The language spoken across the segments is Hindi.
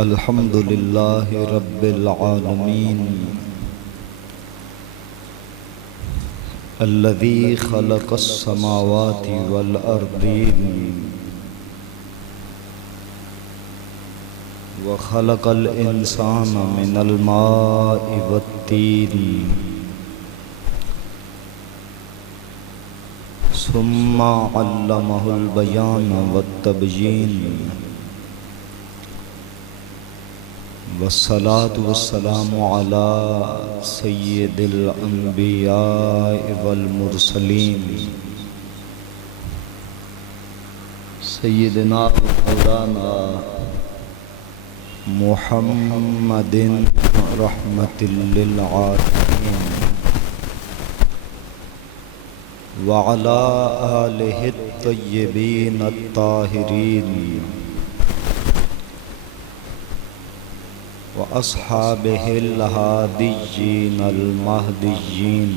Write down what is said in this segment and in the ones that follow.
अल्हम्दुलिल्लाहि रब्बिल आलमीन अल्लज़ी खलक़स समावाति वल अर्दीन व खलक़ल इंसाना मिनल माइ वत्तीन सुम्मा अल्लमहुल बयान वत्तबयीन वस्सलातु वस्सलामु अला सय्यिदिल अंबिया वल मुरसलीन सय्यिदना मौलाना मुहम्मदिन रहमतिल लिल आलमीन व अला आलिहि तय्यबीन अत्ताहिरीन व अस्हाबिहिल हादिय्यीन अल महदिय्यीन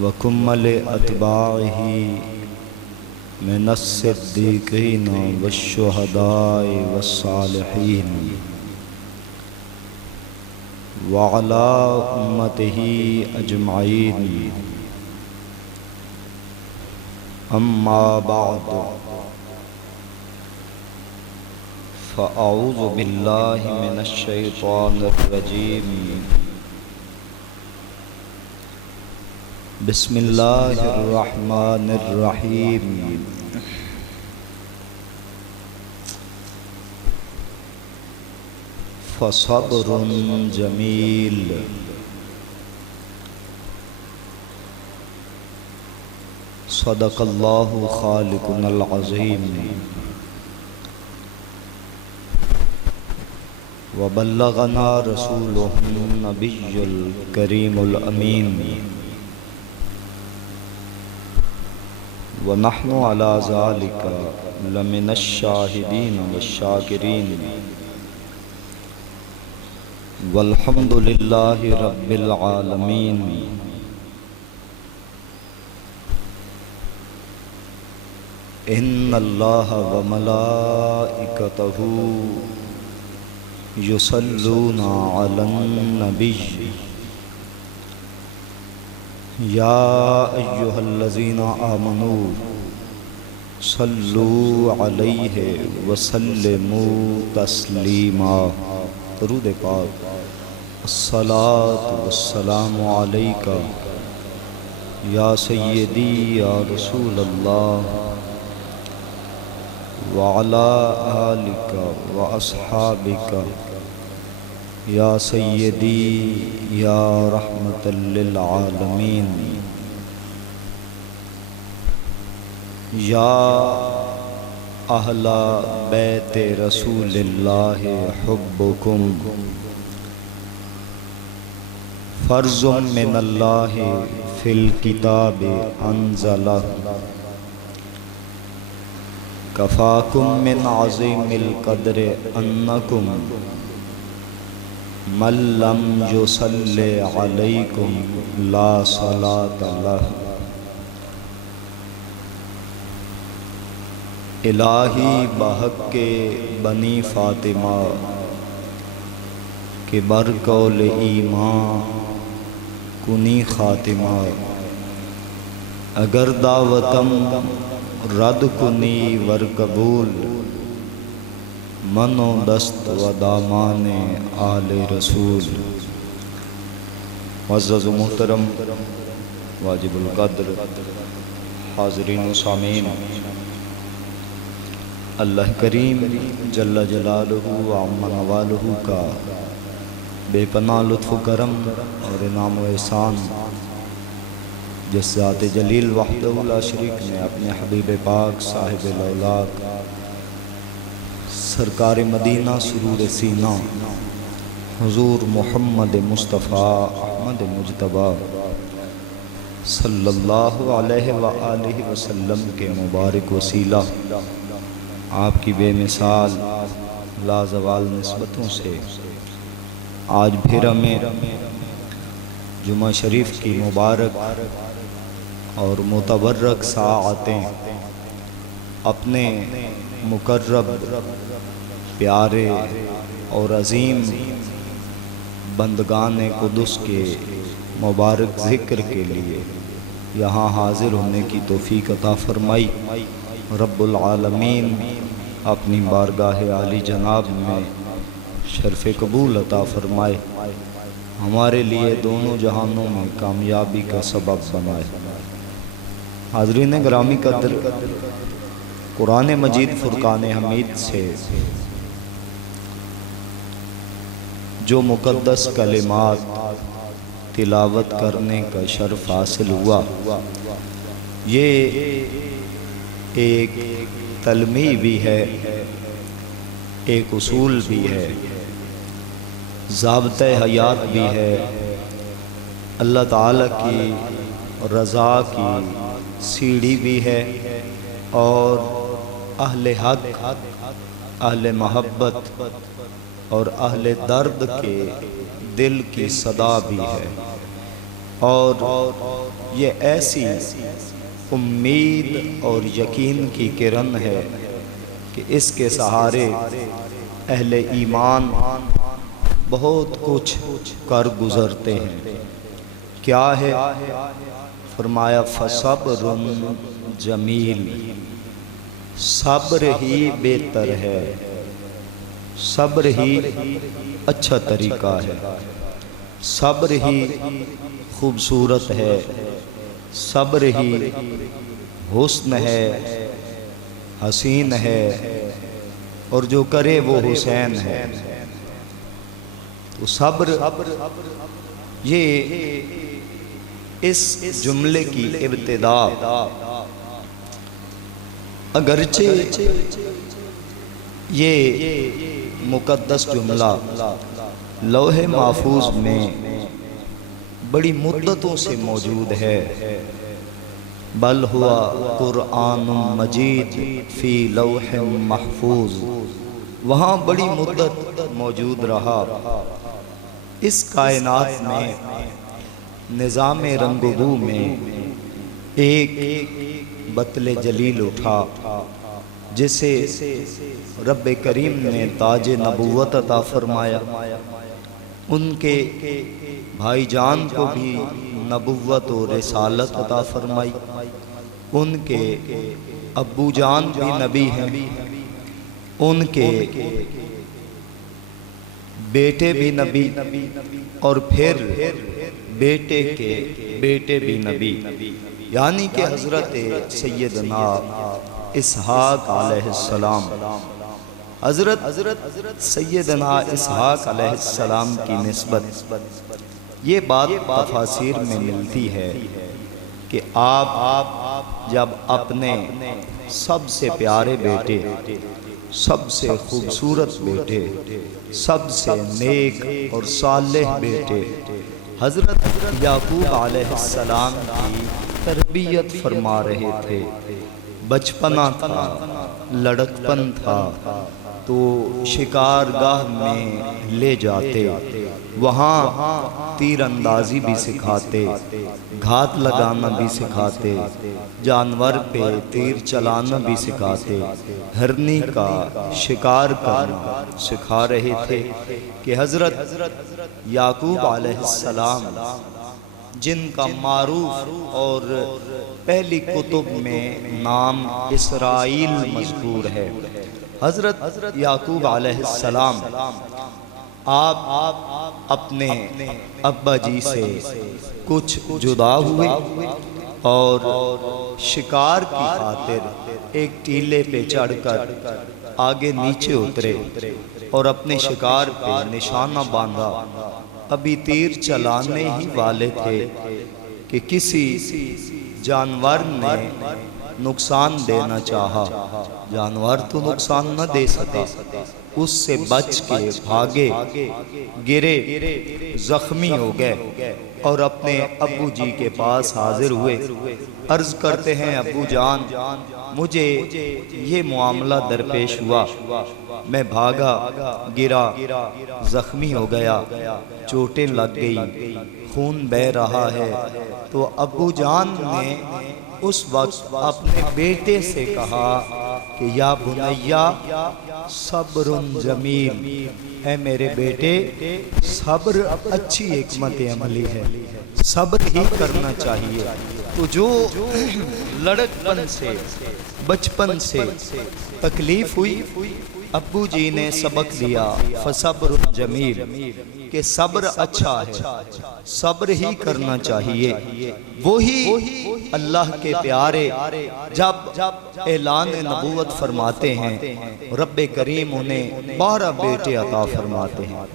व कुम्मल अतबाइहि मिनस सिद्दीकीन वश्शुहदाए वस्सालिहीन व अला उम्मतिही अजमईन अम्मा बाद फ़अऊज़ु बिल्लाहि मिनश शैतानिर रजीम बिस्मिल्लाहिर रहमानिर रहीम फ़सब्रुन जमील सदक़ल्लाहु ख़ालिक़ुल अज़ीम व बल्लगना रसूलुहुन नबियुल करीमुल अमीन व नहनु अला ज़ालिका लमिनश शाहिदीन वश्शाकिरीन वल्हम्दुलिल्लाहि रब्बिल आलमीन। इन्नल्लाहा व मलाइकतहू युसल्लूना अलन नबी या अय्युहल्लज़ीना आमनू सल्लू अलैहि वसल्लिमू तस्लीमा। दरूद पाक। अस्सलातु वस्सलामु अलैका या सय्यदी या रसूल अल्लाह व अला आलिका व अस्हाबिका या सय्यदी या रहमतल लिल आलमीन या अहला बैत रसूलिल्लाहि हुब्बुकुम फर्ज़ुम मिनल्लाहि फिल किताबि अंज़ला कफ़ाकुम मिन अज़ीमिल क़द्रि अन्नकुम मन लम युसल्लि अलैकुम ला सलात लह। इलाही बहक़्क़े बनी फ़ातिमा के बरकौल ईमान कुनी ख़ातिमा अगर दावतम रद कुनी वर कबूल मनो दस्त व दामाने आले रसूल। मुअज़्ज़ज़ मुहतरम वाजिबुल क़द्र हाज़रीन व सामीन, अल्लाह करीम जल्ल जलालुहु व अम्मा नवालुहु का बेपनाह लुत्फ़ करम और इनाम व एहसान जिस ज़ात जलील वहदहु ला शरीक ने अपने हबीब पाक साहिब लौलाक सरकार मदीना सुरूर सीना हुज़ूर मुहम्मद मुस्तफ़ा अहमद मुजतबा सल्लल्लाहु अलैहि व आलिहि वसल्लम के मुबारक वसीला आपकी बेमिसाल लाजवाल निस्बतों से आज फिर हमें जुमा शरीफ की मुबारक और मुतबर्रक साआतें अपने मुकर्रब प्यारे और अजीम बंदगान कुदस के मुबारक ज़िक्र के लिए यहाँ हाज़िर होने की तौफ़ीक़ अता फ़रमाई। रब्बुल आलमीन अपनी बारगाह आली जनाब में शर्फ़ कबूल अता फ़रमाए, हमारे लिए दोनों जहानों में कामयाबी का सबब बनाए। हाज़रीन ग्रामी कदर, कुरान मजीद फ़ुरक़ान हमीद से जो मुक़द्दस कलिमात तिलावत करने का शर्फ़ हासिल हुआ, ये एक तलमी भी है, एक उसूल भी है, ज़ाब्ते हयात भी है, अल्लाह ताला की रज़ा की सीढ़ी भी है और अहले हक, अहले मोहब्बत और अहले दर्द के दिल की सदा भी है। और ये ऐसी उम्मीद और यकीन की किरण है कि इसके सहारे अहले ईमान बहुत कुछ कर गुज़रते हैं। क्या है? फरमाया फसब्रुन जमील, सब्र ही बेहतर है, सब्र ही अच्छा तरीका है, सब्र ही खूबसूरत है, सब्र ही हुस्न है, हसीन है, और जो करे वो हुसैन है। तो सब्र ये इस जुमले की इब्तिदा अगरचे ये मुक़द्दस जुमला लौहे महफूज में बड़ी मुद्दतों से मौजूद है, बल हुआ कुरान मजीद फ़ी लौहे महफूज, वहाँ बड़ी मुद्दत मौजूद रहा। इस कायनात में निज़ाम रंगबू में एक बतले जलील उठा जिसे रब्बे करीम ने ताज नबूवत अता फरमाया। उनके भाईजान को भी नबूवत और रिसालत अता फरमाई। उनके अब्बू जान भी नबी हैं, उनके बेटे भी नबी, और फिर बेटे के बेटे भी नबी, यानी कि हज़रत सैयदना इसहाक अलैहिस्सलाम, हज़रत सैयदना इसहाक अलैहिस्सलाम की निस्बत ये बात तफासिर में मिलती है कि आप जब अपने सबसे प्यारे बेटे, सबसे खूबसूरत बेटे, सबसे नेक और सालेह बेटे हज़रत याकूब अलैहिस्सलाम की तरबियत फरमा रहे थे, बचपना था, लड़कपन था, तो शिकारगाह में ले जाते, वहाँ तीरंदाजी भी सिखाते, घात लगाना भी सिखाते, जानवर पे तीर चलाना भी सिखाते, हिरनी का शिकार करना सिखा रहे थे कि हज़रत याकूब अलैहिस्सलाम, जिनका मारूफ और पहली कुतुब में नाम इसराइल मज़कूर है, हज़रत याकूब अलैहिस्सलाम आप अपने अब्बा जी से कुछ जुदा हुए और शिकार की खातिर एक टीले पे चढ़कर आगे नीचे उतरे और अपने शिकार पे निशाना बांधा। अभी तीर चलाने ही वाले थे कि किसी जानवर ने नुकसान देना चाहा, जानवर तो नुकसान न दे सका, उससे बच के भागे, गिरे, जख्मी हो गए और अपने अब्बू जी के पास हाजिर हुए। अर्ज करते हैं, अब्बू जान मुझे ये मामला दरपेश हुआ, मैं भागा, गिरा, जख्मी हो गया, चोटें लग गई, खून बह रहा है। तो अब्बू जान ने उस वक्त अपने बेटे से कहा कि या बुनैया सब्रुन जमील, है मेरे बेटे सब्र अच्छी हिकमत अमली है, सब्र ही करना चाहिए। तो जो लड़कपन से बचपन से तकलीफ हुई, अब्बू जी ने सबक दिया फसब्र जमील, कि सब्र अच्छा है, सब्र ही करना चाहिए। वही अल्लाह के प्यारे जब ऐलान नबूवत फरमाते हैं, रब्बे करीम उन्हें 12 बेटे अता फरमाते हैं।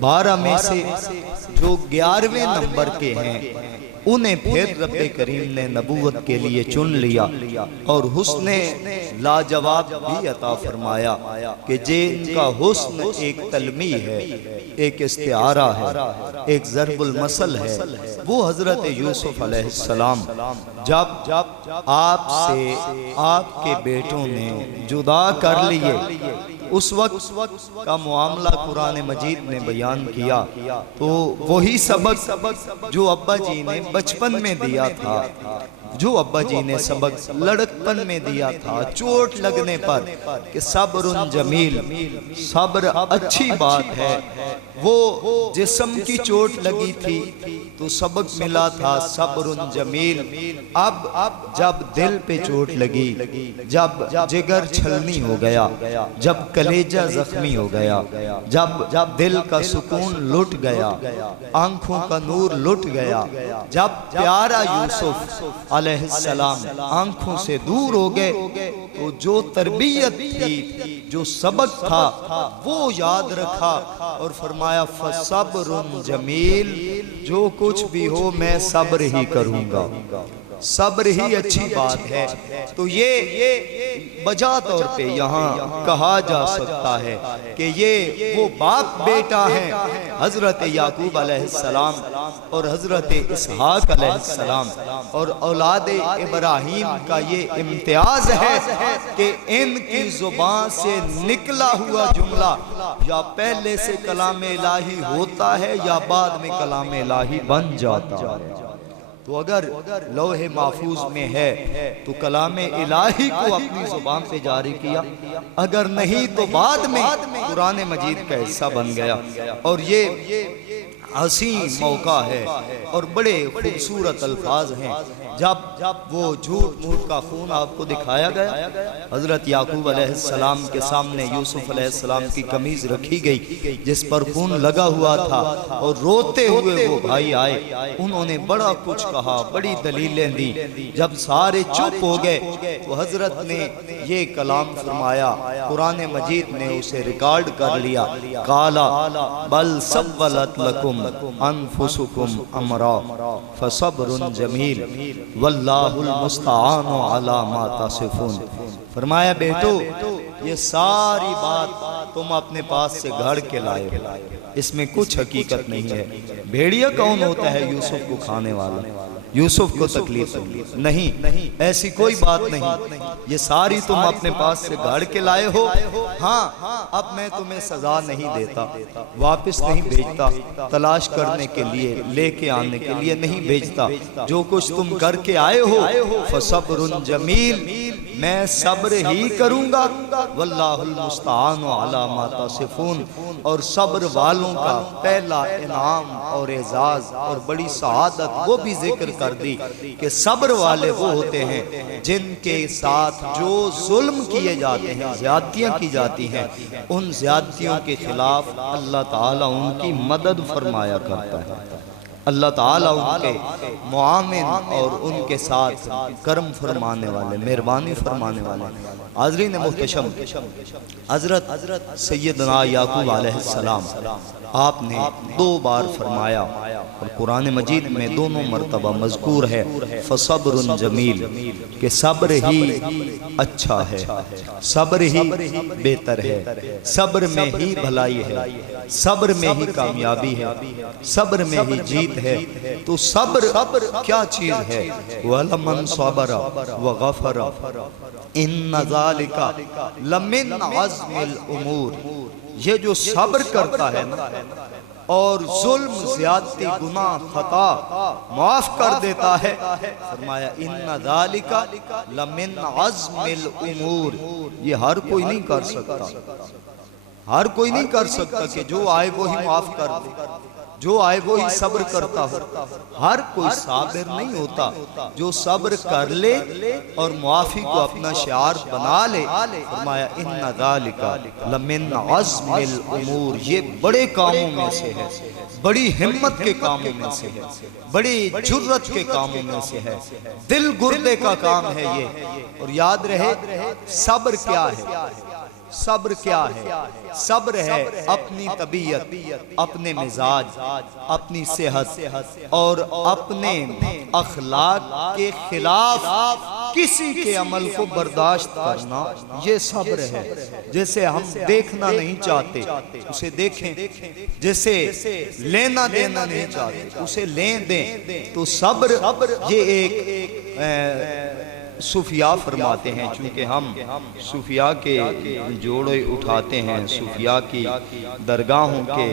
12 में से जो 11वें नंबर के हैं उन्हें फिर रब्बे करीम ने नबूवत के लिए चुन लिया और हुस्ने लाजवाब भी अता फरमाया कि जिनका हुस्न एक तलमी है, एक इस्तिआरा है, एक ज़रबुल मसल है, वो हज़रत यूसुफ अलैहिस्सलाम जब आपसे आपके बेटों ने जुदा कर लिए, उस वक्त का मामला कुरान मजीद ने बयान किया। तो वही सबक जो अब्बा जी ने बचपन में दिया था, जो अब्बा जी ने सबक लड़कपन में दिया था, चोट लगने पर कि सब्रुन जमील, सब्र अच्छी बात है। वो जिस्म की चोट लगी थी तो सबक मिला था सब्रुन जमील। अब जब दिल पे चोट लगी, जब जिगर छलनी हो गया, जब कलेजा जख्मी हो गया, जब दिल का सुकून लुट गया, आंखों का नूर लुट गया, जब प्यारा यूसुफ अलैहिस्सलाम आंखों से दूर हो गए, तो जो तरबियत थी, जो सबक था, वो याद रखा और फरमाया फसब्रुन जमील, जो कुछ भी हो मैं सब्र ही करूंगा, सब्र ही अच्छी बात है। तो ये बजा तौर पे यहाँ कहा जा सकता है कि ये वो बाप बेटा हैं, हजरत याकूब अलैहिस्सलाम और हजरत इसहाक अलैहिस्सलाम, और औलाद इब्राहीम का ये इम्तियाज है कि इनकी जुबान से निकला हुआ जुमला या पहले से कलाम इलाही होता है या बाद में कलाम इलाही बन जाता है। तो अगर लौहे महफूज में है तो कलाम इलाही को अपनी जुबान पे जारी किया, अगर नहीं तो बाद में कुरान मजीद का हिस्सा बन गया। और ये हसीन मौका है और बड़े खूबसूरत अल्फाज हैं। जब वो झूठ मूठ का खून आपको दिखाया गया, हजरत याकूब अलैहिस्सलाम के सामने यूसुफ अलैहिस्सलाम की कमीज रखी गई जिस पर खून लगा हुआ था, और रोते हुए वो भाई आए, उन्होंने बड़ा कुछ कहा, बड़ी दलीलें दी। जब सारे चुप हो गए तो हजरत ने ये कलाम फरमाया, कुरान मजीद ने उसे रिकॉर्ड कर लिया, काला बल सव्वलत लकुम अनफुसुकुम अमरा फसब्रुन जमील वल्लाहुल मुस्तआनु अला मा तसिफून। फरमाया बेटो, ये सारी बात तुम अपने पास से घड़ के लाए हो, इसमें कुछ हकीकत नहीं है। भेड़िया कौन होता है? यूसुफ को खाने वाला, यूसुफ को तकलीफ नहीं, ऐसी कोई बात नहीं। ये सारी तुम अपने पास से गाड़ के लाए हो। हाँ, अब मैं तुम्हें सजा नहीं देता, वापस नहीं भेजता, तलाश करने के लिए, लेके आने के लिए नहीं भेजता। जो कुछ तुम करके आए हो फसब्रुन जमील, मैं सब्र ही करूंगा, वल्लाहुल मुस्तआनु अला मा तसिफून। और सब्र वालों का पहला इनाम और एजाज और बड़ी शहादत वो भी जिक्र कर दी कि सब्र वाले वो होते हैं जिनके साथ जो जुल्म किए जाते हैं, ज्यादतियां की जाती हैं, उन ज्यादतियों के खिलाफ अल्लाह ताला उनकी मदद फरमाया करता है। अल्लाह ताला उनके मुआमिन और उनके साथ करम फरमाने वाले, मेहरबानी फरमाने वाले। हाज़रीन मुहतरम, हजरत सैयदना याकूब अलैहिस्सलाम आपने 2 बार फरमाया और कुरान मजीद में दोनों मरतबा मज़कूर है फसब्रुन जमील, कि सब्र ही अच्छा है, सब्र ही बेहतर है, सब्र में ही भलाई है, सब्र में ही कामयाबी है, सब्र में ही जीत है। तो सब्र क्या चीज है? वलमन सबरा व गफरा इन्न ज़ालिका लमिन अज़्मिल उमूर। ये जो सब्र करता है ना और जुल्म, ज्यादती, गुनाह, खता माफ कर देता है। फरमाया इन्ना ज़ालिका लमिन अज़्मिल उमूर, ये हर कोई नहीं कर सकता, हर कोई नहीं कर सकता कि जो आए वो ही माफ कर दे, जो आए वो ही सब्र करता हो। हर कोई साबिर नहीं होता, जो सब्र कर ले और मुआफी को अपना शिआर बना ले। फरमाया इन्ना ज़ालिका लमिन अज़्मिल उमूर, ये बड़े कामों में से है, बड़ी हिम्मत के कामों में से है, बड़ी जुर्रत के कामों में से है, दिल गुर्दे का काम है ये। और याद रहे सब्र क्या है, सब्र क्या है? सब्र है अपनी तबीयत, अपने मिजाज, अपनी सेहत और अपने अखलाक के खिलाफ किसी के अमल को बर्दाश्त करना, ये सब्र है। जैसे हम देखना नहीं चाहते उसे देखें, जैसे लेना देना नहीं चाहते उसे लें दें, तो सब्र ये एक सूफिया फरमाते हैं। चूँकि हम सूफिया के जोड़े उठाते हैं, सूफिया की दरगाहों के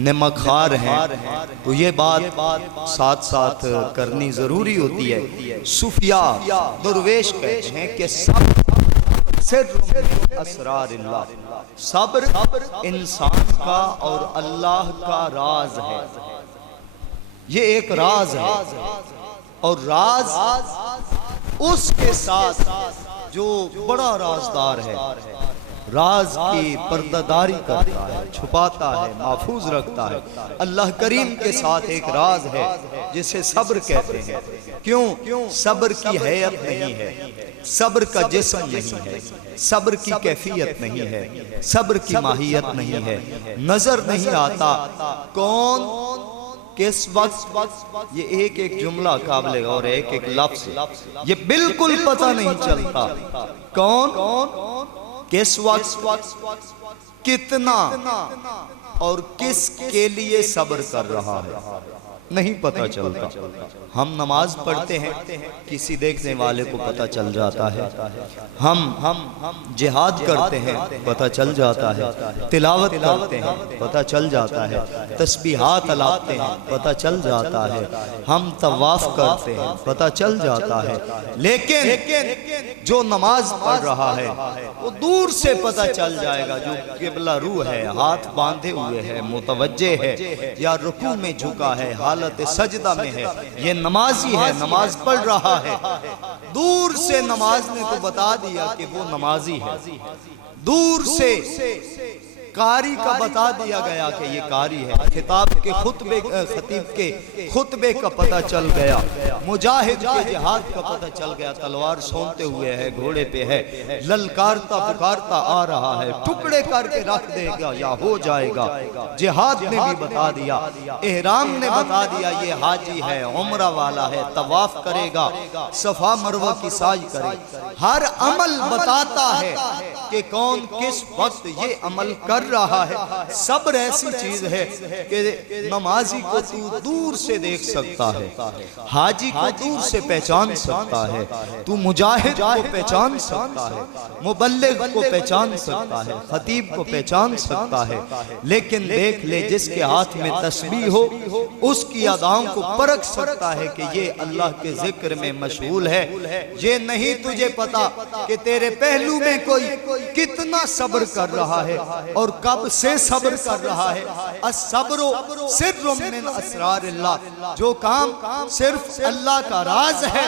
नमकखार हैं, तो ये बात साथ साथ करनी ज़रूरी होती है। सूफिया दरवेश कहते हैं कि सब्र असरारिल्लाह, सब्र इंसान का और अल्लाह का राज है, ये एक राज है। और राज उसके साथ जो बड़ा राजदार है, राज की पर्दादारी करता है, छुपाता है, महफूज रखता है। अल्लाह करीम के साथ एक राज है जिसे सब्र कहते हैं। क्यों? सब्र की हैयत नहीं है, सब्र का जिस्म नहीं है, सब्र की कैफियत नहीं है, सब्र की माहियत नहीं है, नजर नहीं आता कौन किस वक्त, ये एक एक जुमला काबिल और एक एक लफ्ज ये बिल्कुल पता नहीं चलता कौन किस वक्त कितना और किस के लिए सब्र कर रहा है, नहीं पता चलता। हम नमाज पढ़ते हैं, किसी देखने वाले को पता चल जाता है। हम जिहाद करते हैं, पता चल जाता है। तिलावत करते हैं, पता चल जाता है। तस्बीहात अलाते हैं, पता चल जाता है। हम तवाफ करते हैं, पता चल जाता है। लेकिन जो नमाज पढ़ रहा है वो दूर से पता चल जाएगा, जो किबला रू है, हाथ बांधे हुए है, मुतवज्जे है या रुकू में झुका है, हालत सजदा में है, ये नमाजी है, नमाज पढ़ रहा है। दूर से नमाज ने तो बता दिया कि वो नमाजी है, दूर से कारी का बता दिया गया कि ये कारी है। खिताब के खुतबे, खतीब के खुतबे का पता चल गया, मुजाहिद के जिहाद का पता चल गया। तलवार सोनते हुए है, घोड़े पे है, ललकारता पुकारता आ रहा है, टुकड़े करके रख देगा या हो जाएगा। जिहाद ने भी बता दिया, एहराम ने बता दिया ये हाजी है, उम्रा वाला है, तवाफ करेगा, सफा मरवा की साई करे। हर अमल बताता है कि कौन किस वक्त ये अमल कर रहा है। सब्र ऐसी चीज है कि नमाजी को तू दूर से देख सकता है, हाजी को दूर से पहचान सकता है, तू मुजाहिद को पहचान सकता है, मुबल्लिग को पहचान सकता है, खतीब को पहचान सकता है। लेकिन देख ले, जिसके हाथ में तस्बीह हो उसकी अदाओं को परख सकता है कि ये अल्लाह के जिक्र में मशगूल है। ये नहीं तुझे पता कि तेरे पहलू में कोई कितना सब्र कर रहा है और कब से सब्र कर रहा है। अस्सब्रो सिर्रुम मिन असरारिल्लाह, जो काम सिर्फ अल्लाह का राज है,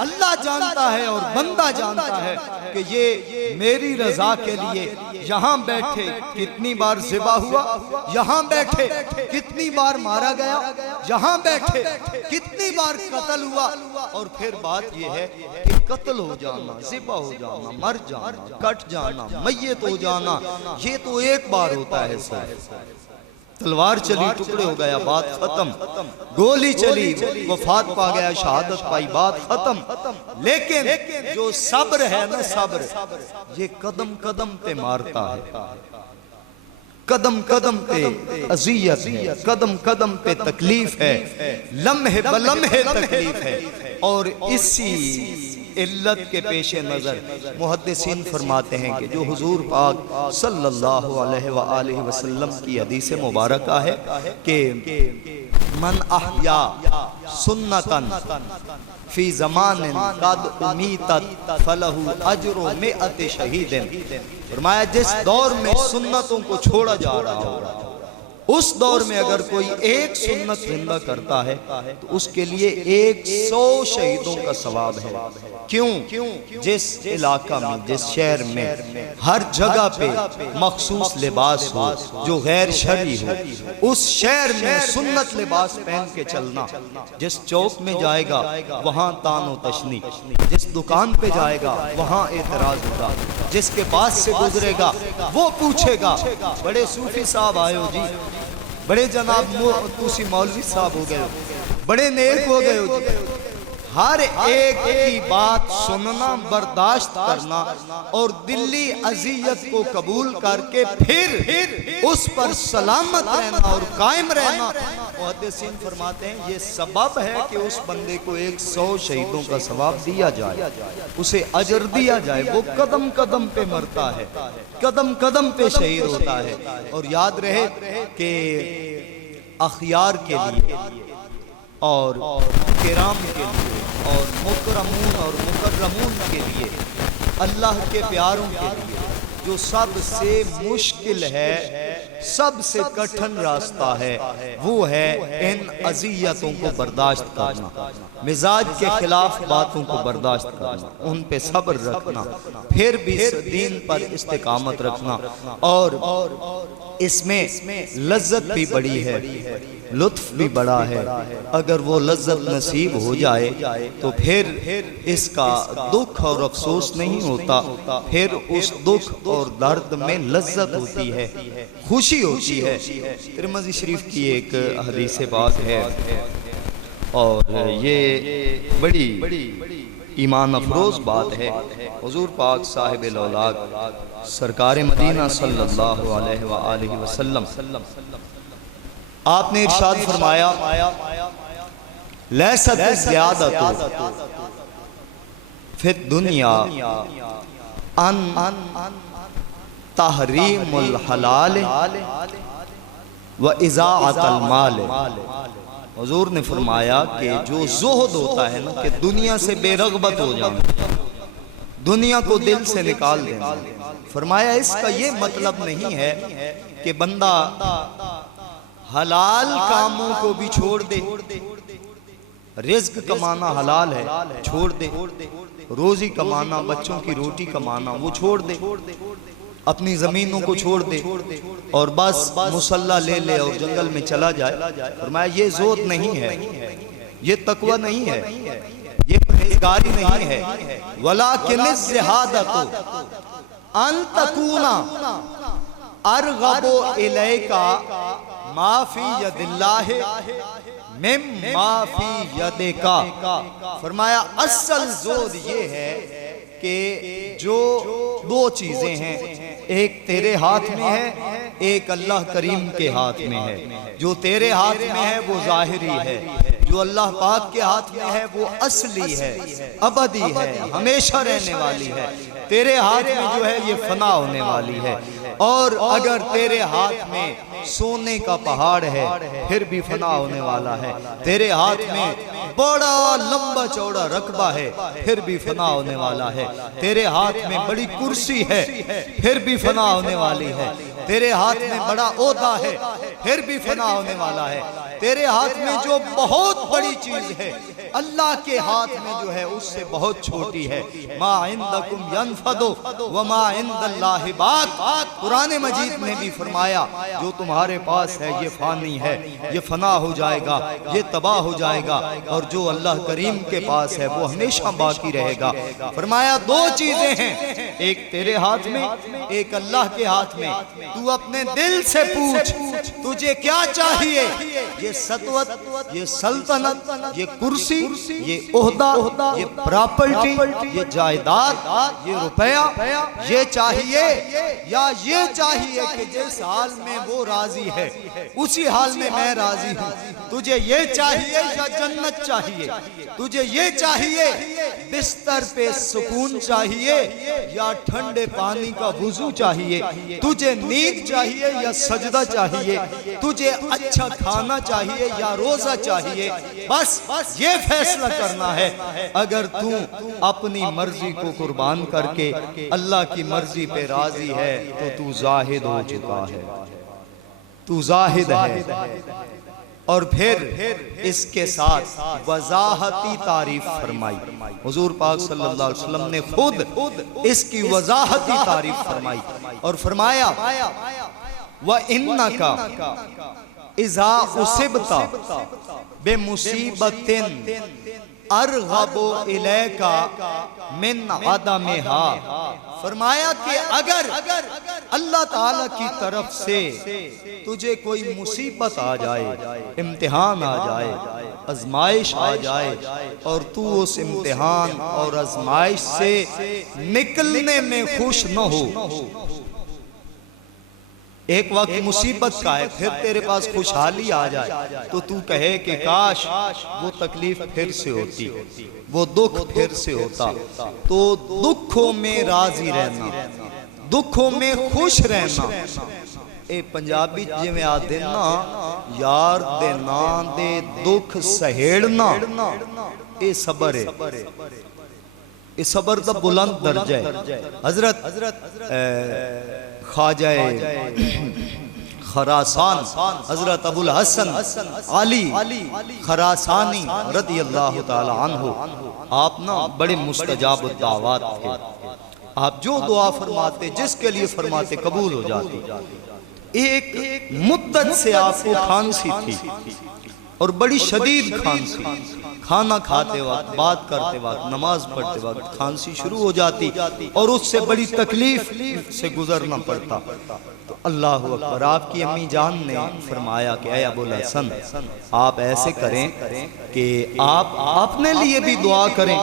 अल्लाह जानता है और बंदा जानता है कि ये मेरी रजा के लिए यहाँ बैठे कितनी बार ज़िबा हुआ, यहाँ बैठे कितनी बार मारा गया, यहाँ बैठे कितनी बार कत्ल हुआ। और फिर बात यह है कि कत्ल हो जाना, ज़िबा हो जाना, मर जाना, कट जाना, मैयत हो जाना, ये तो एक बार होता है सर। तलवार चली, टुकड़े हो गया, बात खत्म। गोली चली, वफात पा गया, शहादत पाई, बात खत्म। लेकिन जो सब्र है ना, सब्र ये कदम कदम पे मारता है, कदम कदम पे अज़ियत है, कदम कदम पे तकलीफ है, लम्हे बलम्हे तकलीफ है। और इसी इल्लत के पेश नज़र मुहद्दिसीन फरमाते हैं कि जो हुजूर पाक सल्लल्लाहु अलैहि वसल्लम की हदीस मुबारक है कि मन अहया सुन्नतन फी ज़मानिन कद उमीतत फलहु अज्रु मिअत शहीदिन। फरमाया जिस दौर में सुन्नतों को छोड़ा जा रहा होगा, उस दौर में अगर कोई एक सुन्नत जिंदा करता है तो उसके लिए 100 शहीदों का सवाब है। क्यों? जिस इलाका में, जिस शहर में हर जगह पे मखसूस लिबास हो जो गैर शरई हो, उस शहर में सुन्नत लिबास पहन के चलना। जिस चौक में जाएगा वहाँ तानो तशनी, जिस दुकान पे जाएगा वहाँ एतराज होगा, जिसके पास से गुजरेगा वो पूछेगा बड़े सूफी साहब आए हो जी, बड़े जनाब तुसी मौलवी साहब हो गए, बड़े नेक हो गए हो जी। हर एक की बात सुनना, बर्दाश्त करना और दिल्ली अज़ियत को कबूल करके फिर उस पर सलामत रहना और कायम रहना। मुहद्दिसीन फरमाते हैं ये सबब है कि उस बंदे को 100 शहीदों का सवाब दिया जाए, उसे अजर दिया जाए। वो कदम कदम पे मरता है, कदम कदम पे शहीद होता है। और याद रहे कि अखियार के लिए और किराम के लिए और मुकरमून और मुकर्रमून के लिए, अल्लाह के प्यारों के लिए जो सबसे मुश्किल है, सबसे कठिन रास्ता है, वो है इन अज़ियतों को बर्दाश्त करना, मिजाज के खिलाफ बातों को बर्दाश्त करना, उन पे सब्र रखना, फिर भी दीन पर इस्तिकामत रखना। और इसमें लज्जत भी बड़ी है, लुत्फ भी बड़ा है। अगर वो लज्जत नसीब हो जाए तो फिर इसका दुख और अफसोस नहीं होता, फिर उस दुख और दर्द में लज्जत होती है, खुशी होती है। तिरमिज़ी शरीफ की एक हदीस बात है और ये बड़ी ईमान अफरोज बात है। हुजूर पाक साहिब औलाद सरकार मदीना सल्लल्लाहु अलैहि वसल्लम आपने इरशाद फरमाया लैसत ज़ियादतु फिद दुनिया अन तहरीमुल हलाल व इज़ाअतुल माल। हुजूर ने फरमाया कि जो ज़ुहद होता है ना, कि दुनिया से बेरग़बत हो जाना, दुनिया को दिल से निकाल देना, फरमाया इसका ये मतलब नहीं है कि बंदा हलाल कामों को भी छोड़ दे, रिज़्क कमाना हलाल है छोड़ दे, रोजी कमाना, बच्चों की रोटी कमाना वो छोड़ दे, अपनी जमीनों को छोड़ दे और बस मुसल्ला ले ले और जंगल में चला जाए। फरमाया ये ज़ोत नहीं है, ये तकवा नहीं है, ये परहेज़गारी नहीं है। वलाकिनिज़ ज़िहादतु अन तकूना अरग़बु इलैका माफी यदिल्लाहि मिम्मा फी यदिका। फरमाया असल जोर ये है कि जो दो चीजें हैं, एक तेरे हाथ में है, एक अल्लाह करीम के हाथ में है। जो तेरे हाथ में है वो ज़ाहिरी है, जो अल्लाह पाक के हाथ में है वो असली है, अबदी है, हमेशा रहने वाली है। तेरे हाथ में जो है ये फना होने वाली है। और अगर तेरे हाथ में सोने का पहाड़ है फिर भी फना होने वाला है। तेरे हाथ में बड़ा लंबा चौड़ा रकबा है फिर भी फना होने वाला है। तेरे हाथ में बड़ी कुर्सी है फिर भी फना होने वाली है। तेरे हाथ में बड़ा ओहदा है फिर भी फना होने वाला है। तेरे हाथ में जो बहुत बड़ी चीज है अल्लाह के हाथ में जो है उससे बहुत छोटी है। मा इंदकुम यनफदु व मा इंदल्लाहि बाक। कुरान मजीद में भी फरमाया जो तुम्हारे पास है ये फानी है, ये फना हो जाएगा, ये तबाह हो जाएगा, और जो अल्लाह करीम के पास है वो हमेशा बाकी रहेगा। फरमाया दो चीजें हैं, एक तेरे हाथ में, एक अल्लाह के हाथ में। तू अपने दिल से पूछ तुझे क्या चाहिए, ये ये सतवत, ये सल्तनत, ये कुर्सी, ये ओहदा, ये प्रॉपर्टी, ये जायदाद, ये रुपया, ये चाहिए या ये चाहिए कि जिस हाल में वो राजी है उसी हाल में मैं राजी हूँ? तुझे ये चाहिए या जन्नत चाहिए? तुझे ये चाहिए बिस्तर पे सुकून चाहिए या ठंडे पानी का वुजू चाहिए? तुझे नींद चाहिए या सजदा चाहिए? तुझे अच्छा खाना चाहिए या रोजा चाहिए? बस ये फैसला करना है। अगर तू अपनी मर्जी को कुर्बान करके अल्लाह की मर्जी पे राजी है तो तू जाहिद हो चुका है, तू जाहिद है। और फिर इसके साथ वजाहती तारीफ फरमाई। हुजूर पाक सल्लल्लाहु अलैहि वसल्लम ने खुद इसकी वजाहती तारीफ फरमाई और फरमाया व इन्नका इज़ा उसिबता बेमुसीबतिन अरगबो इलैका मिन अदमिहा। फरमाया कि अगर अल्लाह ताला की तरफ से तुझे कोई मुसीबत आ जाए, इम्तिहान आ जाए, आजमाइश आ जाए और तू उस इम्तिहान और आजमाइश से निकलने में खुश न हो, एक वक्त मुसीबत का है फिर तेरे पास खुशहाली आ जाए तो तू कहे कि काश वो तकलीफ फिर से होती, वो दुख फिर से होता। तो दुखों में राजी रहना, दुखों में खुश रहना। ए पंजाबी जिवें आदे ना यार दे नां दे दुख सहेड़ना, ए सबर है, ये सबर का बुलंद दर्जा है। हजरत ख्वाजा खरासान हजरत अबुल हसन अली खरासानी रदी अल्लाह ताला अन्हु, आप ना बड़े मुस्तजाब दावत थे। आप जो दुआ फरमाते, जिसके लिए फरमाते, कबूल हो जाती। एक मुद्दत से आपको खांसी थी और बड़ी शदीद खांसी, खाना खाते वक्त, बात करते वक्त, नमाज पढ़ते वक्त खांसी शुरू हो जाती और उससे बड़ी तकलीफ से गुजरना पड़ता। तो अल्लाह अकबर, आपकी अम्मी जान ने फरमाया कि ऐ अबुल हसन, आप ऐसे करें कि आप अपने लिए भी दुआ करें,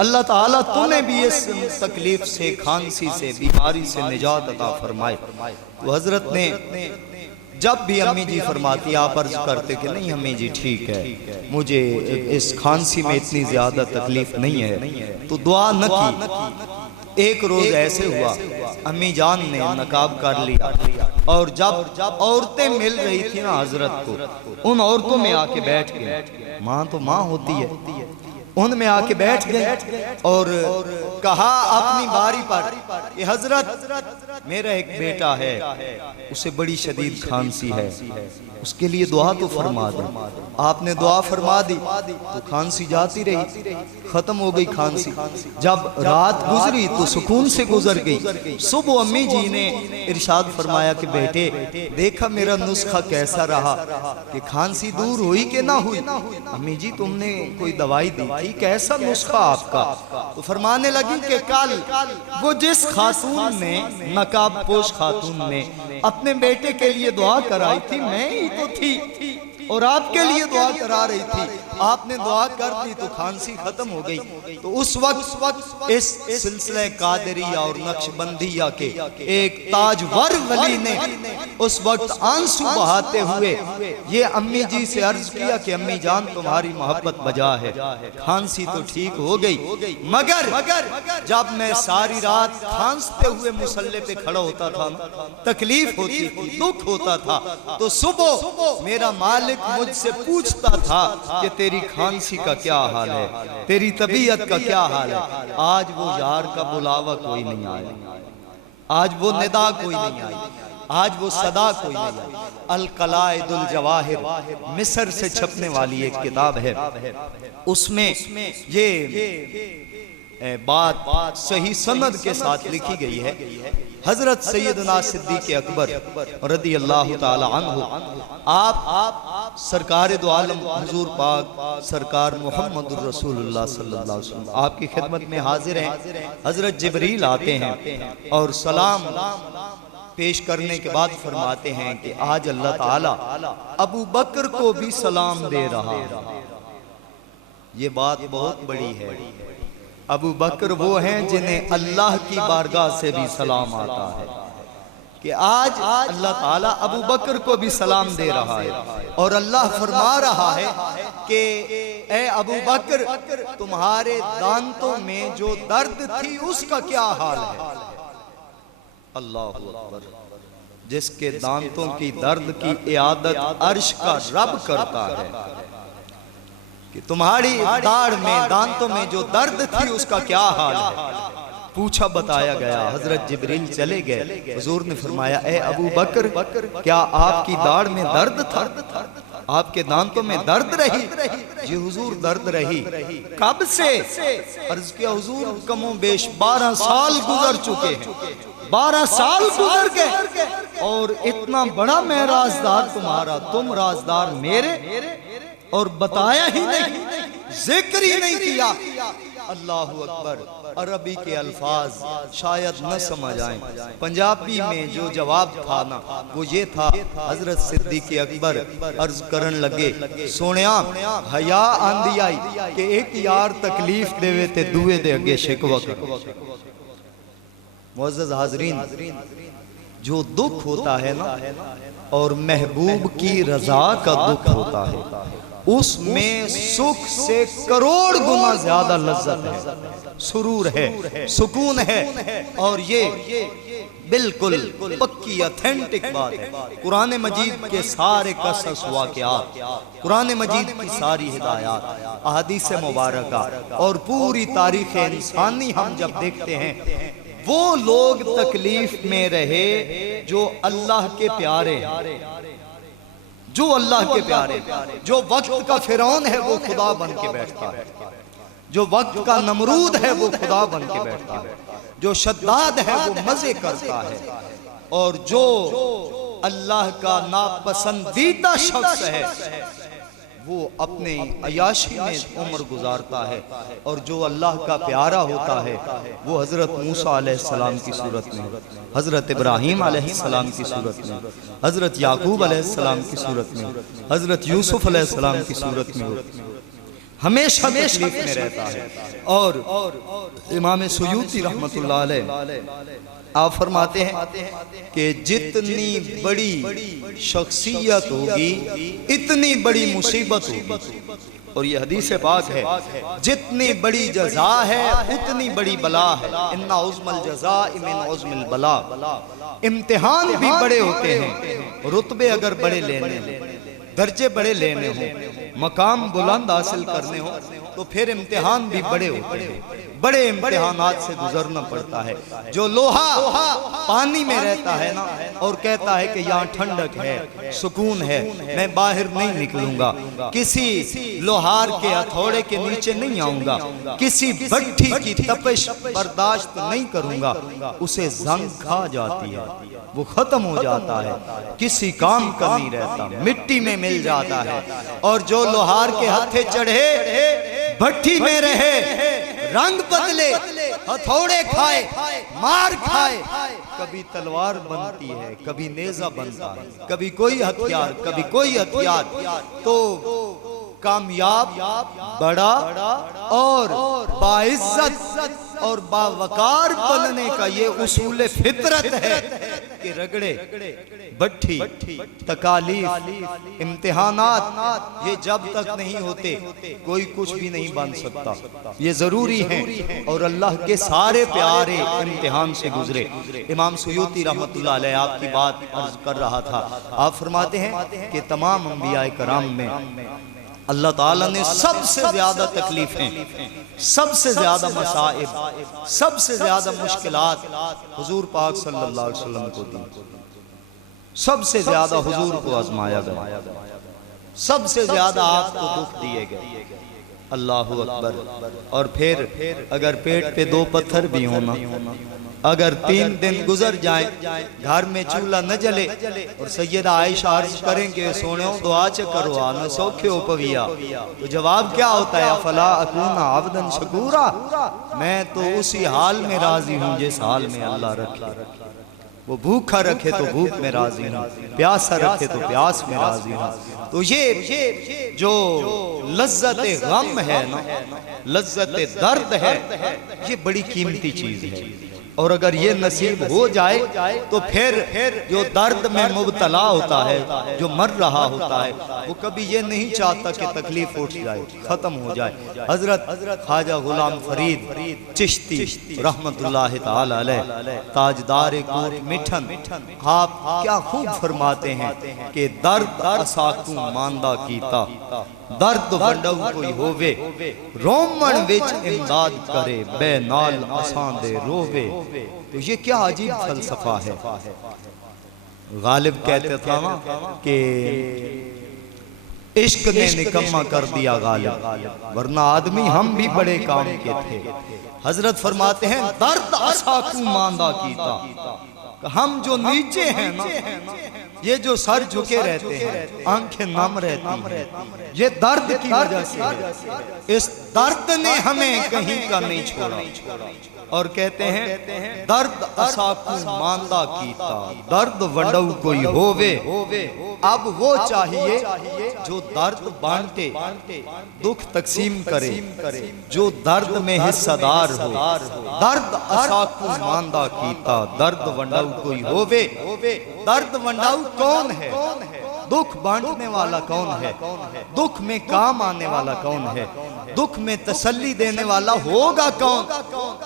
अल्लाह ताला तुम्हें भी इस तकलीफ से, खांसी से, बीमारी से निजात अता फरमाए। तो हजरत ने जब भी अम्मी जी फरमाती, आप अर्ज करते कि नहीं अम्मी जी ठीक है, मुझे इस खांसी में इतनी ज्यादा तकलीफ नहीं है, तो दुआ न की। एक रोज ऐसे हुआ, अम्मी जान ने नकाब कर लिया और जब औरतें मिल रही थी ना हजरत को, उन औरतों में आके बैठ गए। माँ तो माँ होती है, उनमें आके बैठ गए और कहा अपनी बारी पर कि हजरत मेरा एक बेटा है, उसे बड़ी शदीद खांसी है, उसके लिए दुआ तो फरमा दो। आपने दुआ फरमा दी तो खांसी जाती रही, खत्म हो गई खांसी। जब रात गुजरी तो सुकून से गुजर गई। सुबह अम्मी जी ने इरशाद फरमाया कि बेटे देखा मेरा नुस्खा कैसा रहा, कि खांसी दूर हुई कि ना हुई? अम्मी जी तुमने कोई दवाई दी थी, कैसा नुस्खा आपका? तो फरमाने लगी कि कल वो जिस खातून ने, नकाब पोश खातून ने अपने बेटे के लिए दुआ कराई थी, मैं ही तो थी और आपके लिए दुआ करा रही थी। आपने दुआ कर दी तो खांसी खत्म हो गई। तो उस वक्त इस सिलसिले कादरिया और नक्शबंदिया के एक ताजवर वली ने उस वक्त आंसू बहाते हुए ये अम्मी जी से अर्ज किया कि अम्मी जान तुम्हारी मोहब्बत बजा है, खांसी तो ठीक हो गई, मगर जब मैं सारी रात खांसते हुए मुसल्ले पे खड़ा होता था, तकलीफ होती थी, दुख होता था, तो सुबह मेरा मालिक मुझसे पूछता था कि तेरी खांसी का क्या हाल है, तेरी तबीयत का क्या हाल है। आज वो यार का बुलावा कोई नहीं आया, आज वो निदा कोई नहीं आई, आज वो सदा कोई नहीं आई। अल कलाइदुल जवाहिर मिस्र से छपने वाली एक किताब है, उसमें ये बात सही सनद के साथ लिखी गई है। हजरत सैयदना सिद्दीक़ अकबर रदी अल्लाह ताला अन्हु, आप सरकार दो आलम हुजूर पाक सरकार मुहम्मदुर रसूलुल्लाह सल्लल्लाहु अलैहि वसल्लम आपकी खिदमत में हाजिर हैं। हजरत जिब्रील आते हैं और सलाम पेश करने के बाद फरमाते हैं कि आज अल्लाह ताला अबू बकर को भी सलाम दे रहा है। ये बात बहुत बड़ी है। अबू बकर वो हैं जिन्हें अल्लाह की बारगाह से भी सलाम आता है कि आज अल्लाह ताला अबू बकर को भी सलाम दे रहा है। और अल्लाह फरमा रहा है कि ए अबू बकर, तुम्हारे दांतों में जो दर्द थी उसका क्या हाल है। अल्लाह अकबर। जिसके दांतों की दर्द की इयादत अर्श का रब करता है कि तुम्हारी दाढ़ में, दांतों में जो दर्द थी उसका क्या हाल है। पूछा, बताया गया। हजरत जिब्रील चले गए, हुजूर ने फरमाया ए अबू बकर, क्या आपकी दाढ़ में दर्द था, आपके दांतों में दर्द रही? जी हुजूर, दर्द रही। कब से? अर्ज किया, हुजूर कमो बेश 12 साल गुजर चुके हैं, 12 साल गुजर गए और इतना बड़ा मैं राजदार तुम्हारा, तुम राजदार मेरे, और बताया ही नहीं, जिक्र ही नहीं किया। अल्लाह अकबर। अरबी के अल्फाज शायद न समझ आए, पंजाबी में जो जवाब था ना वो ये था। हजरत सिद्दीक़ अकबर अर्ज करन लगे, सोनिया हया आंदी आई कि एक यार तकलीफ देवे ते दुए दे अगे शिकवा करो। मुअज़्ज़ज़ हाज़रीन, जो दुख होता है ना और महबूब की रजा का दुख होता है, उसमें सुख से करोड़ गुना ज्यादा लज्जत है, सुरूर है, सुकून है। और ये बिल्कुल पक्की ऑथेंटिक बात है। कुरान मजीद के सारे कसस वाक़यात, कुरान मजीद की सारी हिदायत, अहादीस मुबारका और पूरी तारीख़ इंसानी हम जब देखते हैं, वो लोग तकलीफ में रहे जो अल्लाह के प्यारे, जो अल्लाह के प्यारे, जो वक्त का फिरौन है वो खुदा बन के बैठता है, जो वक्त का नमरूद है वो खुदा बन के बैठता है, जो शद्दाद है वो मजे करता है, और जो अल्लाह का नापसंदीदा शख्स है वो अपने अयाशी में उम्र गुजारता है। और जो अल्लाह का प्यारा होता है वो हज़रत मूसा अलैहिस्सलाम की सूरत में, हज़रत इब्राहीम अलैहिस्सलाम की सूरत में, हज़रत याकूब अलैहिस्सलाम की सूरत में, हज़रत यूसुफ अलैहिस्सलाम की सूरत में हमेशा तकलीफ में रहता है। और इमाम सुयूती रहमतुल्लाह अलैह आप फरमाते हैं कि जितनी बड़ी शख्सियत होगी इतनी बड़ी मुसीबत होगी। और ये हदीस पाक है, जितनी बड़ी जज़ा है उतनी बड़ी बला है। इन्ना उज़्मल जज़ा मिन उज़्मिल बला। इम्तिहान भी बड़े होते हैं, रुतबे अगर बड़े लेने हो, दर्जे बड़े लेने हो, मकाम बुलंद हासिल करने हो, तो फिर इम्तिहान भी बड़े होते हैं, बड़े इम्तिहानात से गुजरना पड़ता है। जो लोहा पानी में रहता है ना और कहता है कि यहाँ ठंडक है, सुकून है, मैं बाहर नहीं निकलूंगा, किसी लोहार के हथौड़े के नीचे नहीं आऊंगा, किसी भट्ठी की तपिश बर्दाश्त नहीं करूंगा, उसे जंग खा जाती है, वो खत्म हो जाता है, किसी काम का नहीं रहता, मिट्टी में मिल जाता है। और जो लोहार के हथे चढ़े, भट्टी में रहे, रंग बदले, हथौड़े खाए, मार खाए, कभी तलवार बनती है, कभी नेजा बनता है, कभी कोई हथियार, कभी कोई हथियार, तो कामयाब, बड़ा और बाइज्जत और बावकार बनने का ये उसूल फितरत है कि रगड़े, भट्ठी, तकालीफ, इम्तिहानात, ये जब तक नहीं होते कोई कुछ भी नहीं बन सकता, ये जरूरी है। और अल्लाह के सारे प्यारे इम्तिहान से गुजरे। इमाम सुयूती रहमतुल्लाह अलैह आपकी बात अर्ज कर रहा था, आप फरमाते हैं कि तमाम अंबिया कराम में अल्लाह ताला ने सबसे ज्यादा तकलीफें, सबसे ज्यादा मसाइब, सबसे ज्यादा मुश्किलात हुजूर पाक सल्लल्लाहु अलैहि वसल्लम को दी, सबसे ज्यादा हुजूर को आजमाया गया, सबसे ज्यादा आपको दुख दिए गए। अल्लाहु अकबर। और फिर अगर पेट पे 2 पत्थर भी होना, अगर 3 दिन गुजर जाए, घर में चूल्हा न जले और सैयदा आयशा अर्ज करेंगे सोने दुआ च करो न सौखे हो पविया, तो जवाब क्या होता है? अफला अकूना अब्दन शकूरा, मैं तो उसी हाल में राजी हूँ जिस हाल में अल्लाह रखे। वो भूखा रखे तो भूख में राजी हूँ, प्यासा रखे तो प्यास में राजी हूँ। तो ये जो लज्जत गम है ना, लज्जत दर्द है, ये बड़ी कीमती चीज है। और अगर ये नसीब हो जाए तो फिर जो दर्द में मुब्तला होता है, जो मर रहा होता है, वो कभी ये नहीं चाहता कि तकलीफ उठ जाए, खत्म हो जाए। हजरत ख्वाजा गुलाम फरीद चिश्ती रहमतुल्लाह ताला अलैह ताजदार कोट मिठन, आप क्या खूब फरमाते हैं कि दर्द असाकू मांदा कीता, दर्द वंडऊ कोई होवे, रोमन विच इमदाद करे, बेनाल असां दे रोवे। तो ये क्या अजीब फलसफा है। गालिब कहते था ना कि इश्क ने निकम्मा कर दिया गालिब, वरना आदमी हम भी बड़े काम के थे। हजरत फरमाते हैं दर्द असाकू मांदा कीता, हम जो नीचे हैं ना, ये जो सर झुके रहते हैं, आंखें नम रहती हैं, ये दर्द की वजह से है। इस दर्द ने हमें कहीं का नहीं छोड़ा। और कहते हैं दर्द असाकू मांदा कीता, दर्द वंडऊ कोई होवे। अब वो चाहिए जो दर्द बांटे, दुख तकसीम करे, जो दर्द में हिस्सेदार हो। दर्द असाकू मांदा कीता, दर्द वंडऊ कोई होवे। दर्द वंडाऊ कौन है? दुख बांटने वाला कौन है? दुख में काम आने वाला कौन है? दुख में तसल्ली देने वाला होगा कौन?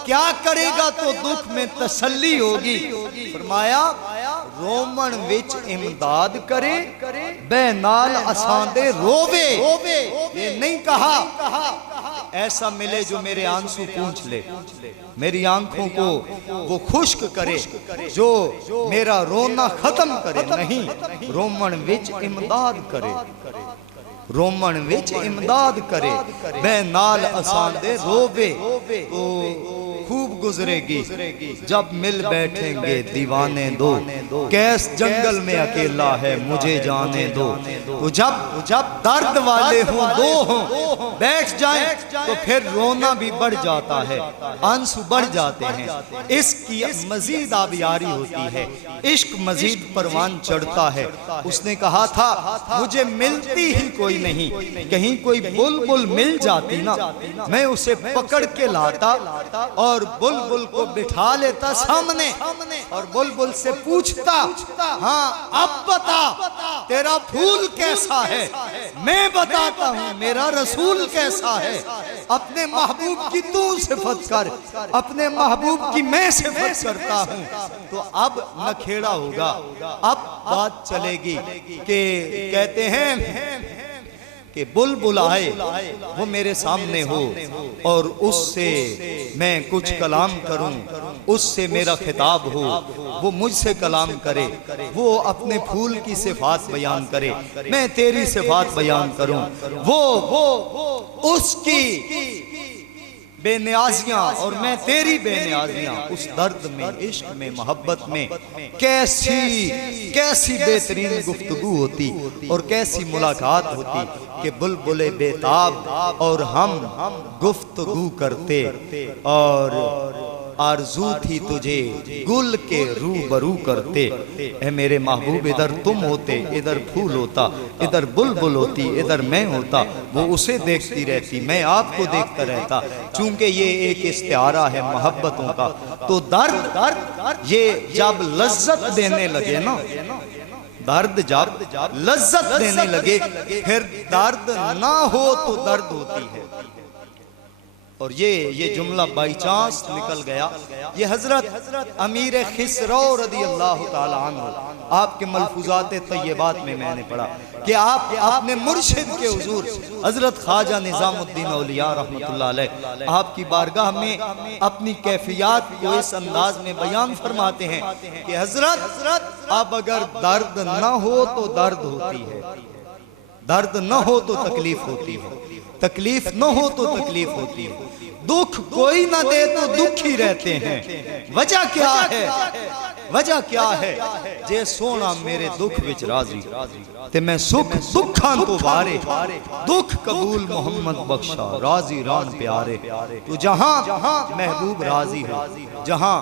क्या करेगा तो दुख में तसल्ली होगी? फरमाया रोमन विच इमदाद करे, बेनाल असांदे रोवे। ये नहीं कहा ऐसा मिले जो मेरे आंसू पूंछ ले, मेरी आंखों को वो खुश्क करे, जो मेरा रोना खत्म करे। नहीं, रोमन विच इमदाद करे, रोमन विच इमदाद करे, बेनाल असांदे रोवे। तो खूब गुजरेगी जब मिल बैठेंगे दीवाने दो, कैस जंगल में अकेला है मुझे जाने दो। तो जब दर्द वाले हों, दो हों, बैठ जाएं तो फिर रोना भी बढ़ जाता है, आंसू बढ़ जाते हैं। इसकी मजीद आबियारी होती है, इश्क मजीद परवान चढ़ता है। उसने कहा था मुझे मिलती ही कोई नहीं, कहीं कोई बुलबुल मिल जाती ना, मैं उसे पकड़ के लाता और बुलबुल को बिठा लेता सामने और बुलबुल से पूछता, हाँ अब बता तेरा फूल कैसा है? मैं बताता हूँ मेरा रसूल कैसा है। अपने महबूब की तू सिफत कर, अपने महबूब की मैं सिफत करता हूँ। तो अब नखेड़ा होगा, अब बात चलेगी कि कहते हैं कि बुलबुल आए वो मेरे सामने हो और उससे मैं कुछ कलाम करूं, उससे मेरा खिताब हो, वो मुझसे कलाम करे, वो अपने फूल की सिफात बयान करे, मैं तेरी सिफात बयान करूं। वो उसकी बेनियाजियां और मैं तेरी बेनियाजियां, उस दर्द में, इश्क में, मोहब्बत में कैसी बेहतरीन गुफ्तगू होती और कैसी मुलाकात होती कि बुलबुले बेताब और हम गुफ्तगू करते और आरज़ू थी तुझे गुल के रूबरू करते। ए मेरे महबूब इधर तुम होते, इधर फूल होता, इधर बुलबुल होती, इधर मैं होता, वो उसे देखती रहती, मैं आपको देखता रहता। चूंकि ये एक इस्तिआरा है मोहब्बतों का, तो दर्द ये जब लज्जत देने लगे ना, दर्द जब लज्जत देने लगे, फिर दर्द ना हो तो दर्द होती है। और ये जुमला बाई चांस निकल गया। ये हजरत अमीर खिसरो रदी अल्लाह ताला अन्हु आपके मलफूजात तय्यबात में मैंने पढ़ा कि आप अपने मुर्शिद के हुजूर हजरत ख्वाजा निजामुद्दीन औलिया रहमतुल्लाह अलैह आपकी बारगाह में अपनी कैफियत को इस अंदाज में बयान फरमाते हैं कि हजरत अब अगर दर्द न हो तो दर्द होती है, दर्द न हो तो तकलीफ होती है। तकलीफ न हो तो तकलीफ होती है, दुख कोई ना दे तो दुखी रहते हैं। वजह क्या है, वजह क्या है? जे सोना मेरे दुख विच राजी ते मैं सुख दुखां तो वारे, दुख कबूल मोहम्मद बख्शा राजी रान प्यारे। तो जहां महबूब राजी हो, जहां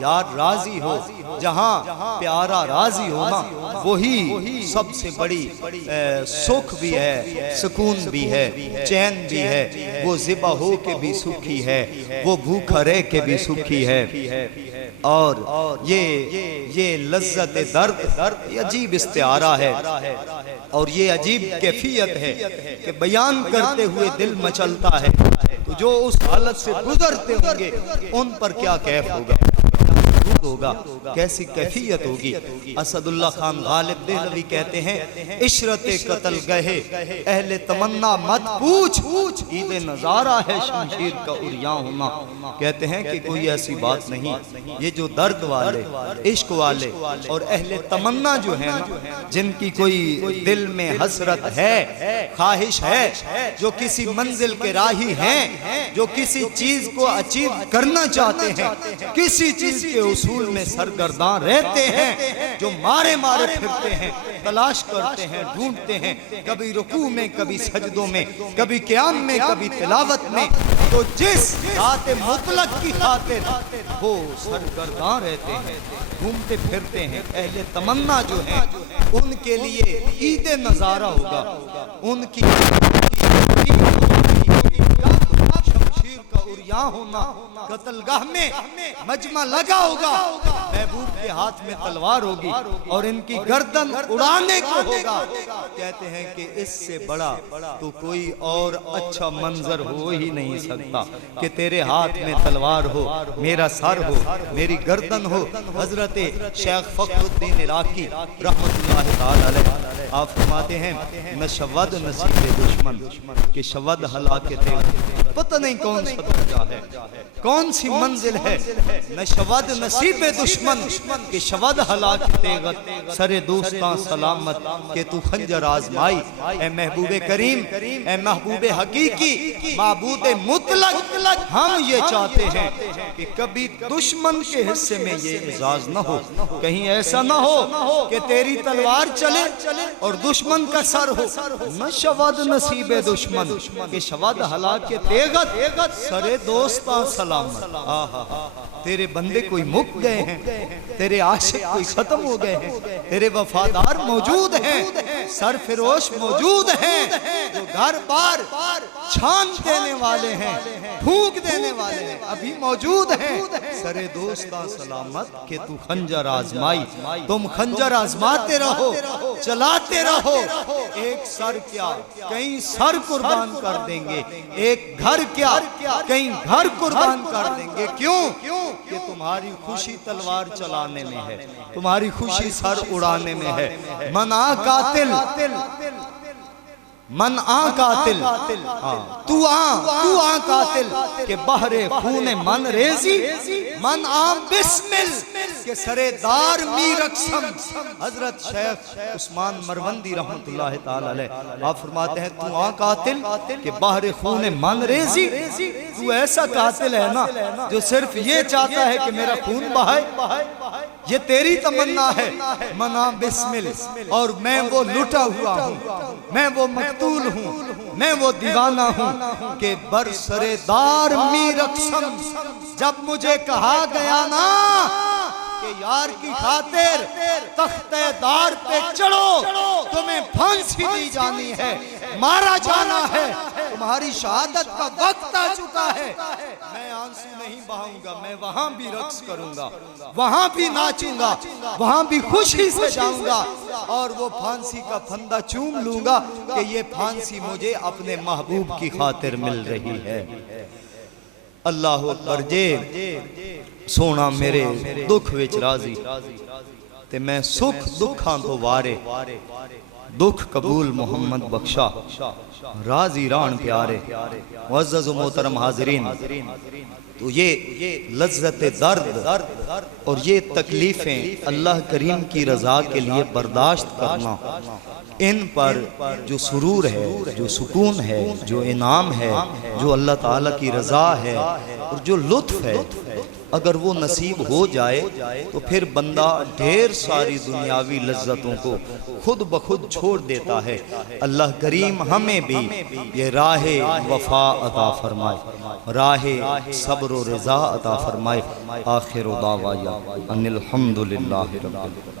यार राजी हो, जहां प्यारा राजी हो ना, वही सबसे बड़ी सुख भी है, सुकून भी है, चैन भी है। वो ज़िबा हो के भी सुखी है, वो भूखा रह के भी सुखी है। और ये लज्जत दर्द अजीब इस्तिआरा है, और ये अजीब कैफियत है कि बयान करते हुए दिल मचलता है। तो जो उस हालत से गुजरते होंगे उन पर क्या कैफ होगा, कैसी कैफियत होगी। असदुल्ला खान गालिब देहलवी कहते हैं, इशरते कत्ल गहे अहले तमन्ना मत पूछ, ईदे नजारा है शमशीर का उरिया होना। कहते हैं कि कोई ऐसी बात नहीं, ये जो दर्द वाले, इश्क वाले और अहले तमन्ना जो है ना, जिनकी कोई दिल में हसरत है, ख्वाहिश है, जो किसी मंजिल के राही हैं, जो किसी चीज को अचीव करना चाहते हैं, किसी चीज के उसूल में सरगर्दान रहते हैं, जो मारे मारे फिरते हैं, तलाश करते हैं, ढूंढते हैं, कभी रुकू में, कभी सजदों में, कभी क़याम में, कभी तिलावत में। तो जिस ज़ात मुतलक की खातिर वो सरगर्दान रहते हैं, घूमते फिरते हैं, अहले तमन्ना जो है उनके लिए ईद नज़ारा होगा। उनकी उरिया होना, कत्लगाह में मजमा लगा होगा, महबूब के हाथ में तलवार होगी और इनकी गर्दन उड़ाने को होगा। कहते हैं कि इससे बड़ा तो कोई और अच्छा मंजर हो ही नहीं सकता कि तेरे हाथ में तलवार हो, मेरा सर हो, मेरी गर्दन हो। हजरत शेख फखरुद्दीन इराकी रहमतुल्लाह तआला अलैह आप फरमाते हैं, न शवद नसीब दुश्मन के शवद हलाकते, पता नहीं कौन सा दर्जा है, कौन सी मंजिल है। न शवद नसीब दुश्मन के शवद हलाकते, सरे दोस्तां सलामत के तू खंजर आजमाई। ए महबूबे करीम, ए महबूबे हकीकी, माबूदे मुतलक, हम ये चाहते हैं कि कभी दुश्मन के हिस्से में ये एजाज न हो, कहीं ऐसा न हो कि तेरी तलवार चले और दुश्मन का सर हो। न शवद नसीब दुश्मन के शवद हलाकते, सरे दोस्ता सलामत। आहा, तेरे बंदे कोई मुक गए हैं, तेरे आशिक कोई खत्म हो गए हैं, तेरे वफादार मौजूद हैं, सरफरोश मौजूद हैं, जो घर बार छान देने वाले हैं, फूंक देने वाले हैं, अभी मौजूद हैं। सरे दोस्ता सलामत के तू खंजर आजमाई, तुम खंजर आजमाते रहो, चलाते रहो। एक सर क्या कई सर कुर्बान कर देंगे, एक घर क्या कहीं घर कुर्बान कर देंगे। क्यों? कि तुम्हारी खुशी तलवार चलाने में है, तुम्हारी खुशी सर उड़ाने में है। मना कातिल, मन आ कातिल, तू आ कातिल के बहरे खूने मन रेजी, मन आ बिस्मिल के सरेदार मीरक्षम। हजरत शेख उस्मान मरवंदी रहमतुल्लाह तआला अलैह आप फरमाते हैं, तू आ कातिल के बहरे खूने मन रेजी, तू ऐसा कातिल है ना जो सिर्फ ये चाहता है कि मेरा खून बहाए, ये तेरी तमन्ना है। मना बिस्मिल, और मैं वो लुटा हुआ हूँ, मैं वो मकतूल हूँ, मैं वो दीवाना हूँ कि बरसरेदार मीरक्षम। जब मुझे कहा गया ना कि यार की खातिर तख्तेदार पे चढ़ो, तुम्हें फांसी दी जानी है, मारा जाना है, तुम्हारी शहादत का वक्त आ चुका है, मैं आंसू नहीं बहाऊंगा, मैं वहां भी रक्स करूंगा, वहां भी नाचूंगा, वहां भी खुशी से जाऊंगा और वो फांसी का फंदा चूम लूंगा कि ये फांसी मुझे अपने महबूब की खातिर मिल रही है। अल्लाह अकबर। जे सोना मेरे दुख विच राजी ते मैं सुख दुखां तो वारे, दुख कबूल मोहम्मद बख्शा, राज ईरान प्यारे, मुअज़्ज़ज़ मोहतरम हाज़रीन। तो ये लज़्ज़त दर्द और ये तकलीफ़ें अल्लाह करीम की रज़ा के लिए बर्दाश्त करना, इन पर जो सुरूर है, जो सुकून है, जो इनाम है, जो अल्लाह ताला की रज़ा है और जो लुत्फ़ है, अगर वो नसीब हो जाए तो फिर बंदा ढेर सारी दुनियावी लज्जतों को खुद ब खुद छोड़ देता है। अल्लाह करीम हमें भी ये राहे वफा अता फरमाए, राहे सब्र और रज़ा अता फरमाए। आखिर दावाया अनिल हम्दुलिल्लाहि रब्बिल आलमीन।